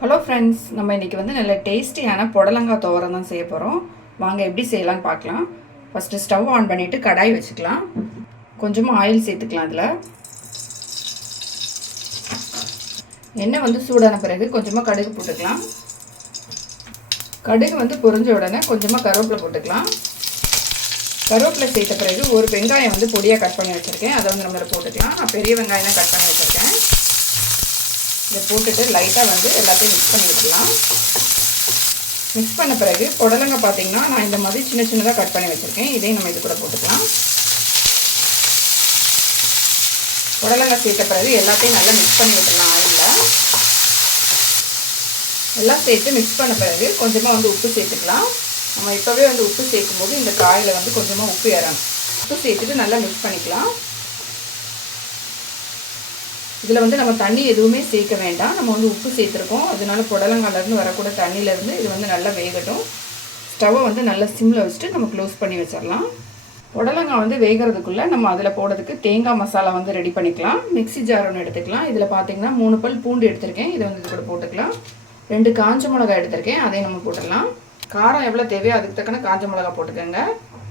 Hello friends, நம்ம இன்றைக்கி வந்து நல்ல டேஸ்டியான புடலங்காய் துவரம் தான் செய்ய போகிறோம். வாங்க எப்படி செய்யலாம்னு பார்க்கலாம். ஃபஸ்ட்டு ஸ்டவ் ஆன் பண்ணிவிட்டு கடாய் வச்சுக்கலாம். கொஞ்சமாக ஆயில் சேர்த்துக்கலாம். அதில் எண்ணெய் வந்து சூடான பிறகு கொஞ்சமாக கடுகு போட்டுக்கலாம். கடுகு வந்து பொரிஞ்ச உடனே கொஞ்சமாக கருவேப்பிலை போட்டுக்கலாம். கருவேப்பிலை சேர்த்த பிறகு ஒரு வெங்காயம் வந்து பொடியாக கட் பண்ணி வச்சுருக்கேன். அதை வந்து நம்ம போட்டுக்கலாம். நான் பெரிய வெங்காயம் தான் கட் பண்ணி வச்சுருக்கேன். இதை போட்டுட்டு லைட்டாக வந்து எல்லாத்தையும் மிக்ஸ் பண்ணி விட்டுடலாம். மிக்ஸ் பண்ண பிறகு புடலங்காய் பார்த்திங்கன்னா நான் இந்த மாதிரி சின்ன சின்னதாக கட் பண்ணி வச்சுருக்கேன். இதையும் நம்ம இது கூட போட்டுக்கலாம். புடலங்காய் சேர்த்த பிறகு எல்லாத்தையும் நல்லா மிக்ஸ் பண்ணி விட்டுடலாம். ஆயிலில் எல்லாம் சேர்த்து மிக்ஸ் பண்ண பிறகு கொஞ்சமாக வந்து உப்பு சேர்த்துக்கலாம். நம்ம இப்போவே வந்து உப்பு சேர்க்கும் போது இந்த காயில் வந்து கொஞ்சமாக உப்பு ஏறணும். உப்பு சேர்த்துட்டு நல்லா மிக்ஸ் பண்ணிக்கலாம். இதில் வந்து நம்ம தண்ணி எதுவுமே சேர்க்க வேண்டாம். நம்ம வந்து உப்பு சேர்த்துருக்கோம். அதனால புடலங்காயிலேருந்து வரக்கூட தண்ணியிலேருந்து இது வந்து நல்லா வேகட்டும். ஸ்டவ்வை வந்து நல்லா சிம்மில் வச்சுட்டு நம்ம க்ளோஸ் பண்ணி வச்சிடலாம். புடலங்காய் வந்து வேகிறதுக்குள்ளே நம்ம அதில் போடுறதுக்கு தேங்காய் மசாலா வந்து ரெடி பண்ணிக்கலாம். மிக்ஸி ஜார் ஒன்று எடுத்துக்கலாம். இதில் பார்த்திங்கன்னா 3 பல் பூண்டு எடுத்திருக்கேன். இதை வந்து இது கூட போட்டுக்கலாம். 2 காஞ்ச மிளகாய் எடுத்திருக்கேன். அதையும் நம்ம போட்டுடலாம். காரம் எவ்வளோ தேவையோ அதுக்கு தக்கன காஞ்ச மிளகா போட்டுக்கோங்க.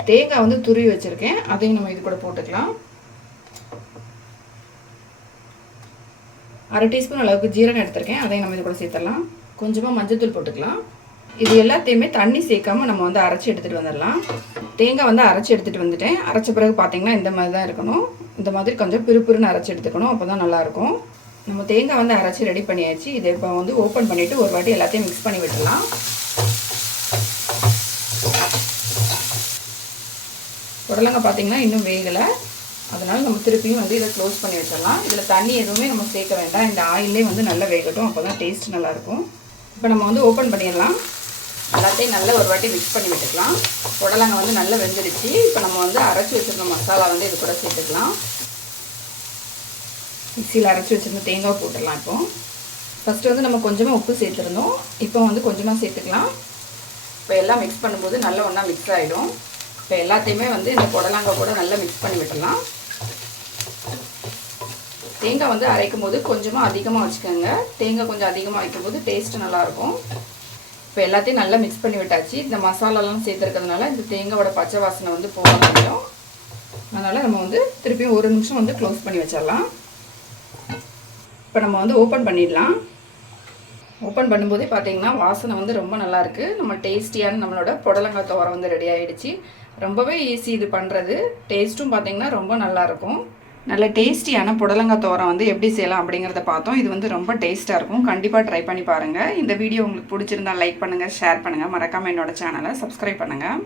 தேங்காய் வந்து துருவி வச்சுருக்கேன். அதையும் நம்ம இது கூட போட்டுக்கலாம். 1/2 டீஸ்பூன் அளவுக்கு ஜீரகம் எடுத்திருக்கேன். அதையும் நம்ம இது கூட சேர்த்துடலாம். கொஞ்சமாக மஞ்சள்தூள் போட்டுக்கலாம். இது எல்லாத்தையுமே தண்ணி சேர்க்காமல் நம்ம வந்து அரைச்சி எடுத்துகிட்டு வந்துடலாம். தேங்காய் வந்து அரைச்சி எடுத்துகிட்டு வந்துட்டேன். அரைச்ச பிறகு பார்த்திங்கன்னா இந்த மாதிரி தான் இருக்கணும். இந்த மாதிரி கொஞ்சம் பிறுபிறுன்னு அரைச்சி எடுத்துக்கணும். அப்போ தான் நல்லாயிருக்கும். நம்ம தேங்காய் வந்து அரைச்சி ரெடி பண்ணியாச்சு. இதை இப்போ வந்து ஓப்பன் பண்ணிவிட்டு ஒரு வாட்டி எல்லாத்தையும் மிக்ஸ் பண்ணி விட்டுடலாம். புடலங்காய் பார்த்திங்கன்னா இன்னும் வேகலை. அதனால் நம்ம திருப்பியும் வந்து இதை க்ளோஸ் பண்ணி வச்சிடலாம். இதில் தண்ணி எதுவுமே நம்ம சேர்க்க வேண்டாம். இந்த ஆயிலே வந்து நல்லா வேகட்டும். அப்போ தான் டேஸ்ட் நல்லாயிருக்கும். இப்போ நம்ம வந்து ஓப்பன் பண்ணிடலாம். எல்லாத்தையும் நல்லா ஒரு வாட்டி மிக்ஸ் பண்ணி விட்டுக்கலாம். புடலங்காய் வந்து நல்லா வெந்துடுச்சு. இப்போ நம்ம வந்து அரைச்சி வச்சுருந்த மசாலா வந்து இது கூட சேர்த்துக்கலாம். மிக்சியில் அரைச்சி வச்சுருந்த தேங்காய் போட்டுடலாம். இப்போ ஃபஸ்ட்டு வந்து நம்ம கொஞ்சமாக உப்பு சேர்த்துருந்தோம். இப்போ வந்து கொஞ்சமாக சேர்த்துக்கலாம். இப்போ எல்லாம் மிக்ஸ் பண்ணும்போது நல்லா ஒன்றா மிக்ஸ் ஆகிடும். இப்போ எல்லாத்தையுமே வந்து இந்த புடலங்காய் கூட நல்லா மிக்ஸ் பண்ணி விட்டுடலாம். தேங்காய் வந்து அரைக்கும் போது கொஞ்சமாக அதிகமாக வச்சுக்கோங்க. தேங்காய் கொஞ்சம் அதிகமாக வைக்கும்போது டேஸ்ட்டு நல்லாயிருக்கும். இப்போ எல்லாத்தையும் நல்லா மிக்ஸ் பண்ணி விட்டாச்சு. இந்த மசாலாலாம் சேர்த்துருக்கிறதுனால இந்த தேங்காயோட பச்சை வாசனை வந்து போக முடியும். அதனால் நம்ம வந்து திருப்பியும் 1 நிமிஷம் வந்து க்ளோஸ் பண்ணி வச்சிடலாம். இப்போ நம்ம வந்து ஓப்பன் பண்ணிடலாம். ஓப்பன் பண்ணும்போதே பார்த்தீங்கன்னா வாசனை வந்து ரொம்ப நல்லாயிருக்கு. நம்ம டேஸ்டியான நம்மளோட புடலங்காய் துவரம் வந்து ரெடி ஆகிடுச்சு. ரொம்பவே ஈஸி இது பண்ணுறது. டேஸ்ட்டும் பார்த்திங்கன்னா ரொம்ப நல்லாயிருக்கும். நல்ல டேஸ்டியான புடலங்காய் துவரம் வந்து எப்படி செய்யலாம் அப்படிங்கிறத பார்த்தோம். இது வந்து ரொம்ப டேஸ்ட்டாக இருக்கும். கண்டிப்பாக ட்ரை பண்ணி பாருங்கள். இந்த வீடியோ உங்களுக்கு பிடிச்சிருந்தால் லைக் பண்ணுங்கள், ஷேர் பண்ணுங்கள். மறக்காமல் என்னோடய சேனலை சப்ஸ்கிரைப் பண்ணுங்கள்.